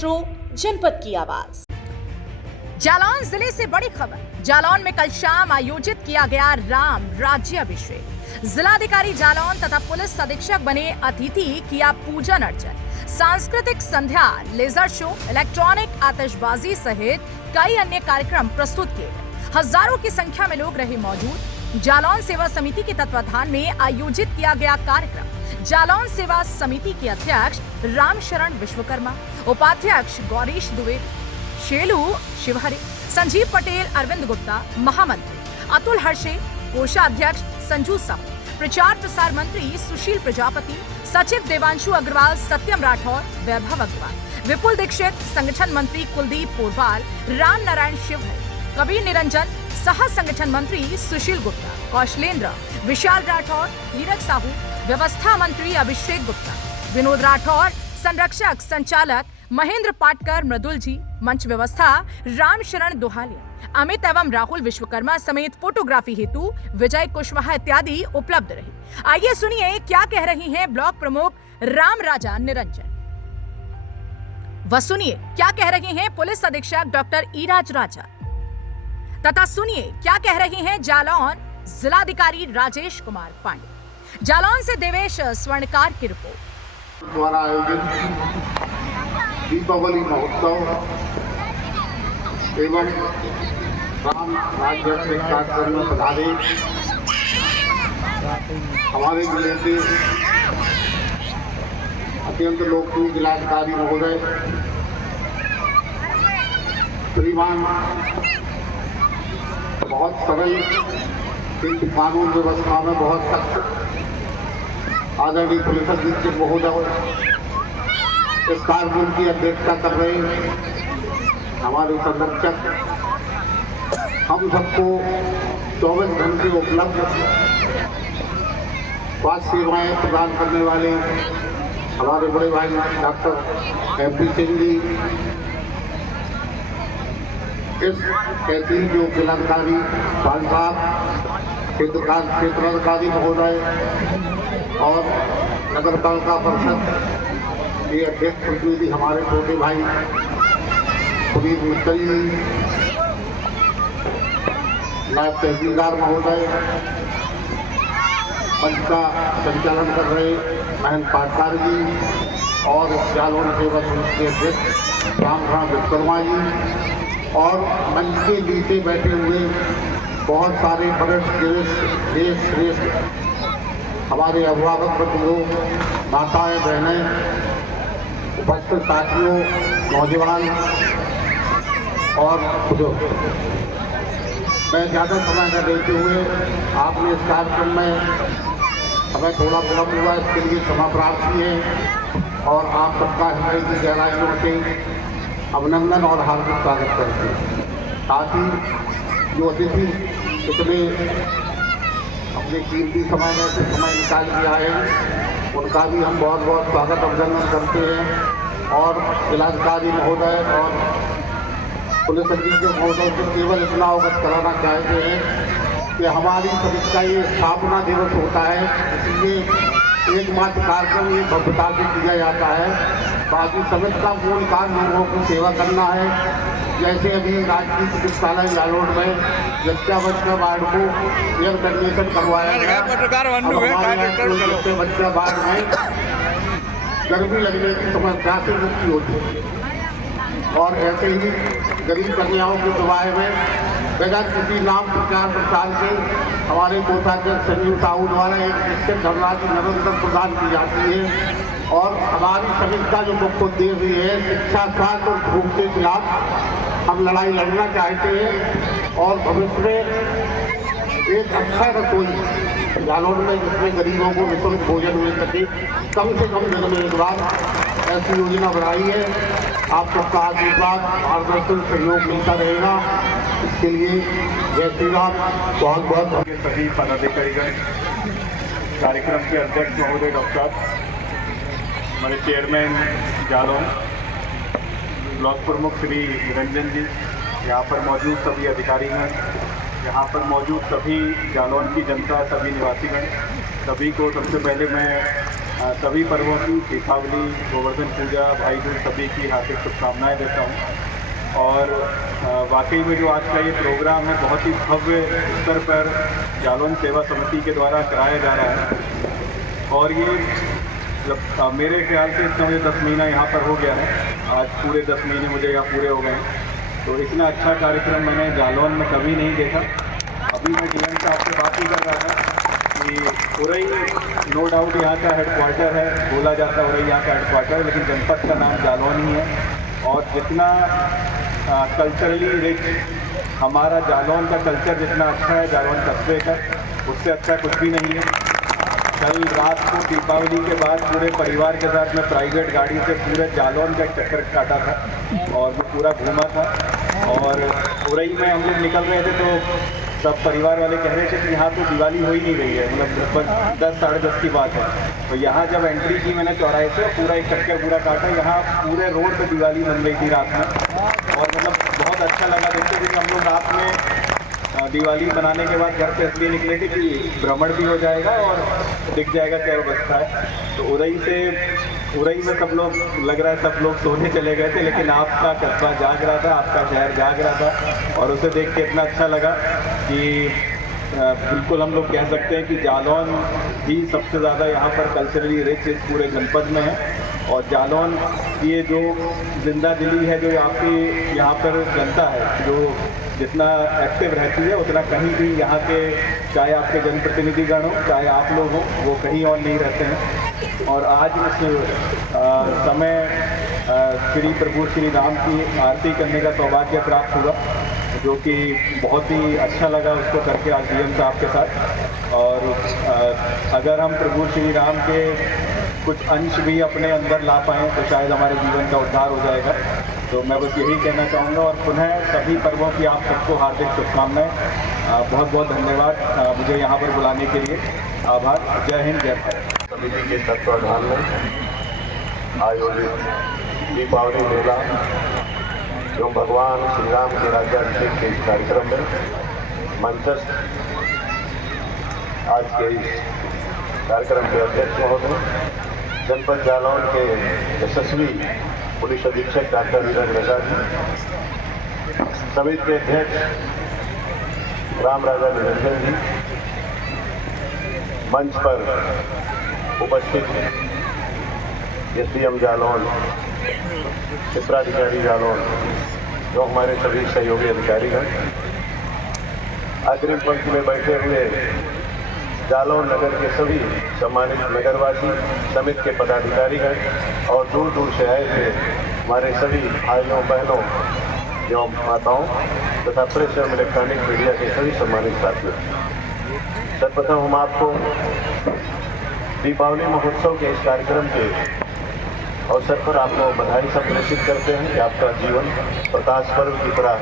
Metro, जनपद की आवाज। जालौन जिले से बड़ी खबर। जालौन में कल शाम आयोजित किया गया राम राज्याभिषेक। जिलाधिकारी जालौन तथा पुलिस अधीक्षक बने अतिथि किया पूजन अर्चन। सांस्कृतिक संध्या, लेजर शो, इलेक्ट्रॉनिक आतिशबाजी सहित कई अन्य कार्यक्रम प्रस्तुत किए गए। हजारों की संख्या में लोग रहे मौजूद। जालौन सेवा समिति के तत्वाधान में आयोजित किया गया कार्यक्रम। जालौन सेवा समिति के अध्यक्ष रामशरण विश्वकर्मा, उपाध्यक्ष गौरीश द्विवेदी, शेलू शिवहरे, संजीव पटेल, अरविंद गुप्ता, महामंत्री अतुल हर्षे, कोषाध्यक्ष संजू साहू, प्रचार प्रसार मंत्री सुशील प्रजापति, सचिव देवांशु अग्रवाल, सत्यम राठौर, वैभव अग्रवाल, विपुल दीक्षित, संगठन मंत्री कुलदीप पोरवाल, राम नारायण शिवहरे, कबीर निरंजन, सह संगठन मंत्री सुशील गुप्ता, कौशलेंद्र, विशाल राठौर, धीरज साहू, व्यवस्था मंत्री अभिषेक गुप्ता, विनोद राठौर, संरक्षक संचालक महेंद्र पाटकर, मृदुल जी, मंच व्यवस्था रामशरण दोहालिया, अमित एवं राहुल विश्वकर्मा समेत फोटोग्राफी हेतु विजय कुशवाहा इत्यादि उपलब्ध रहे। आइए सुनिए क्या कह रही हैं ब्लॉक प्रमुख राम राजा निरंजन। व सुनिए क्या कह रही हैं पुलिस अधीक्षक डॉक्टर ईराज राजा, तथा सुनिए क्या कह रही हैं जालौन जिलाधिकारी राजेश कुमार पांडे। जालौन से देवेश स्वर्णकार की रिपोर्ट। द्वारा आयोजित दीपावली महोत्सव एवं राम राज्याभिषेक कार्यक्रम में पधारे हमारे जिले के अत्यंत लोकप्रिय जिलाधिकारी महोदय श्रीमान बहुत सरल किंतु कानून व्यवस्था में बहुत सख्त आदरणीय पुलिस अधीक्षक महोदय इस कार्यक्रम की अध्यक्षता कर रहे हमारे संरक्षक, हम सबको 24 घंटे उपलब्ध स्वास्थ्य सेवाएं प्रदान करने वाले हमारे बड़े भाई डॉक्टर MP सिंह जी, इस तहसील के जिलाधिकारी साहब, क्षेत्राधिकारी महोदय और नगर पालिका परिषद ये अध्यक्ष प्रतिनिधि हमारे छोटे भाई पुनीत मित्तल जी, नायब तहसीलदार महोदय, मंच का संचालन कर रहे महंत पाटकार जी और जालौन सेवा समिति के अध्यक्ष रामशरण विश्वकर्मा जी और मंच के नीचे बैठे हुए बहुत सारे वरिष्ठ देश श्रेष्ठ हमारे अभिभावक लोग, माताएं, बहनें, उपस्थित साथियों, नौजवान और बुजुर्ग, मैं ज़्यादा समय न देते हुए आपने इस कार्यक्रम में हमें थोड़ा विलम्ब हुआ, इसके लिए क्षमा प्रार्थी है और आप सबका हृदय की गहराइयों से अभिनंदन और हार्दिक स्वागत करते हैं। साथ ही जो अतिथि इतने अपने कीमती समय में से समय निकाल के आए हैं उनका भी हम बहुत बहुत स्वागत अभिनंदन करते हैं और जिलाधिकारी महोदय और पुलिस अधीक्षक महोदय से केवल इतना अवगत कराना चाहते हैं कि हमारी समिति का ये स्थापना दिवस होता है, इसलिए एकमात्र कार्यक्रम ये भव्यता से किया जाता है। बाकी समिति का मूल कार्य लोगों की सेवा करना है। जैसे अभी राजकीय चिकित्सालय जालौन में बच्चा वार्ड को एयर कंडीशन करवाया गया, बच्चा वार्ड में गर्मी लगने की समस्या से मुक्ति होती है और ऐसे ही गरीब कन्याओं के विवाह में बगैर किसी नाम प्रचार प्रसार के हमारे कोषाध्यक्ष संजीव साहू द्वारा एक निश्चित धनराशि निरंतर प्रदान की जाती है और हमारी समिति का जो मुख्य उद्देश्य है शिक्षा, स्वास्थ्य और भूख के खिलाफ हम लड़ाई लड़ना चाहते हैं और भविष्य में एक अच्छा रसोई जालौन में जिसमें गरीबों को निःशुल्क भोजन मिल सके, कम से कम दिन में एक बार ऐसी योजना बनाई है। आप सबका आशीर्वाद मार्गदर्शन सहयोग मिलता रहेगा, इसके लिए जय श्री राम। बहुत बहुत सभी पदाधिकारीगण, कार्यक्रम के अध्यक्ष महोदय डॉक्टर, हमारे चेयरमैन जालौन, ब्लॉक प्रमुख श्री निरंजन जी, यहाँ पर मौजूद सभी अधिकारी हैं, यहाँ पर मौजूद सभी जालौन की जनता, सभी निवासीगण, सभी को सबसे पहले मैं सभी पर्वों की दीपावली, गोवर्धन पूजा, भाई दूज सभी की हार्दिक शुभकामनाएं देता हूं। और वाकई में जो आज का ये प्रोग्राम है बहुत ही भव्य स्तर पर जालौन सेवा समिति के द्वारा कराया जा रहा है। और ये मतलब मेरे ख्याल से इस समय 10 महीना यहाँ पर हो गया है। आज पूरे 10 महीने मुझे यहाँ पूरे हो गए हैं। तो इतना अच्छा कार्यक्रम मैंने जालौन में कभी नहीं देखा। अभी मैं डीएम साहब से बात ही कर रहा था कि उरई नो डाउट यहाँ का हेडक्वार्टर है, बोला जाता है उरई यहाँ का हेडक्वार्टर है, लेकिन जनपद का नाम जालौन ही है। और जितना कल्चरली रिच हमारा जालौन का कल्चर जितना अच्छा है जालौन कस्बे का, उससे अच्छा कुछ भी नहीं है। कल रात को दीपावली के बाद पूरे परिवार के साथ मैं प्राइवेट गाड़ी से पूरे जालौन का चक्कर काटा था और वो पूरा घूमा था। और उरई में हम लोग निकल रहे थे तो सब परिवार वाले कह रहे थे कि यहाँ तो दिवाली हो ही नहीं रही है, मतलब लगभग 10 साढ़े 10 की बात है। तो यहाँ जब एंट्री की मैंने चौराहे से पूरा एक चक्कर पूरा काटा, यहाँ पूरे रोड पे दिवाली बन रही थी रात में। और मतलब बहुत अच्छा लगा देखते क्योंकि हम लोग रात में दिवाली बनाने के बाद घर से इसलिए निकले थे कि भ्रमण भी हो जाएगा और दिख जाएगा क्या व्यवस्था है। तो उरई में सब लोग लग रहा है सब लोग सोने चले गए थे, लेकिन आपका कस्बा जाग रहा था, आपका शहर जाग रहा था। और उसे देख के इतना अच्छा लगा कि बिल्कुल हम लोग कह सकते हैं कि जालौन ही सबसे ज़्यादा यहाँ पर कल्चरली रिच इस पूरे जनपद में है। और जालौन ये जो जिंदा दिली है, जो आपकी यहाँ पर जनता है, जो जितना एक्टिव रहती है उतना कहीं भी यहाँ के चाहे आपके जनप्रतिनिधिगण हो चाहे आप लोग हो वो कहीं और नहीं रहते हैं। और आज इस समय श्री प्रभु श्री राम की आरती करने का सौभाग्य प्राप्त हुआ, जो कि बहुत ही अच्छा लगा उसको करके आज डीएम साहब के साथ। और अगर हम प्रभु श्री राम के कुछ अंश भी अपने अंदर ला पाएँ तो शायद हमारे जीवन का उद्धार हो जाएगा। तो मैं बस यही कहना चाहूँगा। और पुनः सभी पर्वों की आप सबको हार्दिक शुभकामनाएं। बहुत बहुत धन्यवाद मुझे यहाँ पर बुलाने के लिए। आभार। जय हिंद, जय भारत। समिति के तत्वाधान में आयोजित दीपावली मेला एवं भगवान श्री राम के राज्याभिषेक के इस कार्यक्रम में मंचस्थ आज के इस कार्यक्रम के अध्यक्ष महोदय, जनपद जालौन के यशस्वी पुलिस अधीक्षक डॉक्टर नीरज रजा जी, समिति के अध्यक्ष राम राजा निरंजन जी, मंच पर उपस्थित एसडीएम जालौन, क्षेत्राधिकारी जालौन, जो हमारे सभी सहयोगी अधिकारीगण, अग्रिम पंक्ति में बैठे हुए जालौन नगर के सभी सम्मानित नगरवासी, समिति के पदाधिकारीगण और दूर दूर से आए थे हमारे सभी भाइयों बहनों एवं माताओं तथा प्रेस एवं इलेक्ट्रॉनिक मीडिया के सभी सम्मानित साथियों, सर्वप्रथम हम आपको दीपावली महोत्सव के इस कार्यक्रम के अवसर पर आपको बधाई संप्रेषित करते हैं कि आपका जीवन प्रकाश पर्व की तरह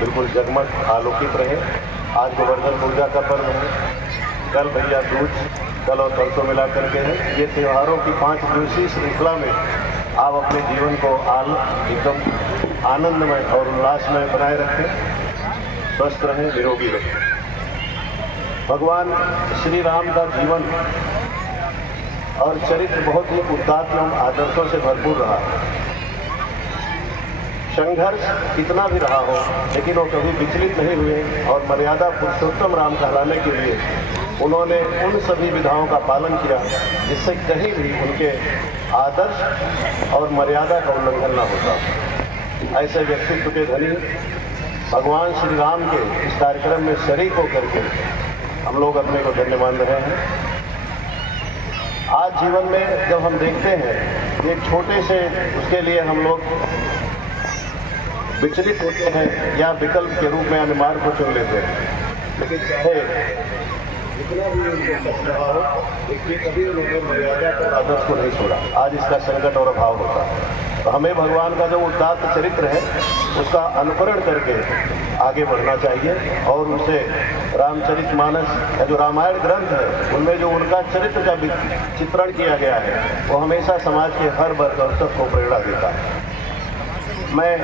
बिल्कुल जगमग आलोकित रहे। आज गोवर्धन पूजा का पर्व है, कल भैया दूज, कल और परसों मिला करके है। ये त्योहारों की 5 दिवसीय श्रृंखला में आप अपने जीवन को एकदम आनंदमय और उल्लासमय बनाए रखें, स्वस्थ रहें, निरोगी रहें। भगवान श्री राम का जीवन और चरित्र बहुत ही उदात्त एवं आदर्शों से भरपूर रहा। संघर्ष कितना भी रहा हो लेकिन वो कभी विचलित नहीं हुए और मर्यादा पुरुषोत्तम राम कहलाने के लिए उन्होंने उन सभी विधाओं का पालन किया जिससे कहीं भी उनके आदर्श और मर्यादा का उल्लंघन न होता। ऐसे व्यक्तित्व के धनी भगवान श्री राम के इस कार्यक्रम में शरीक होकर के हम लोग अपने को धन्य मान रहे हैं। आज जीवन में जब हम देखते हैं एक छोटे से उसके लिए हम लोग विचलित होते हैं या विकल्प के रूप में अन्य मार्ग को चुन लेते हैं, लेकिन चाहे जितना भी उनको कष्ट रहा हो लेकिन कभी उन्होंने मर्यादा और आदर्श को नहीं छोड़ा। आज इसका संकट और अभाव होता है। तो हमें भगवान का जो उदात्त चरित्र है उसका अनुकरण करके आगे बढ़ना चाहिए और उसे रामचरितमानस या जो रामायण ग्रंथ है उनमें जो उनका चरित्र का चित्रण किया गया है वो हमेशा समाज के हर वर्ग और सबको प्रेरणा देता है। मैं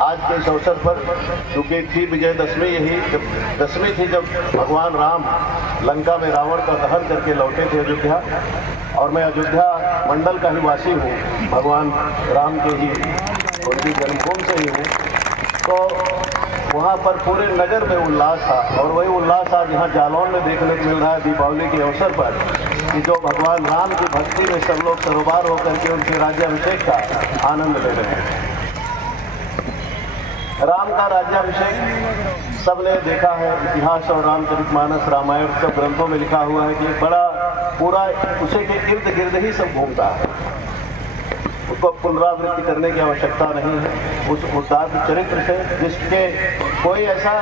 आज के इस अवसर पर, क्योंकि थी विजयदशमी, यही दशमी थी जब भगवान राम लंका में रावण का दहन करके लौटे थे अयोध्या, और मैं अयोध्या मंडल का ही वासी हूँ, भगवान राम के ही उनकी जन्मभूमि से ही हूँ। तो वहाँ पर पूरे नगर में उल्लास था, और वही उल्लास आज यहाँ जालौन में देखने को मिल रहा है दीपावली के अवसर पर, कि जो भगवान राम की भक्ति में सब लोग सरोबार होकर के उनके राज्याभिषेक का आनंद ले रहे हैं। राम का राज्याभिषेक सबने देखा है, इतिहास और रामचरितमानस, रामायण सब ग्रंथों में लिखा हुआ है कि बड़ा पूरा उसे के इर्द गिर्द ही सब घूमता है, उसको पुनरावृत्ति करने की आवश्यकता नहीं है। उस उदात्त चरित्र से जिसके कोई ऐसा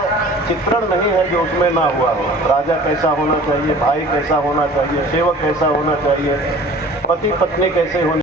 चित्रण नहीं है जो उसमें ना हुआ हो। राजा कैसा होना चाहिए, भाई कैसा होना चाहिए, सेवक कैसा होना चाहिए, पति पत्नी कैसे होनी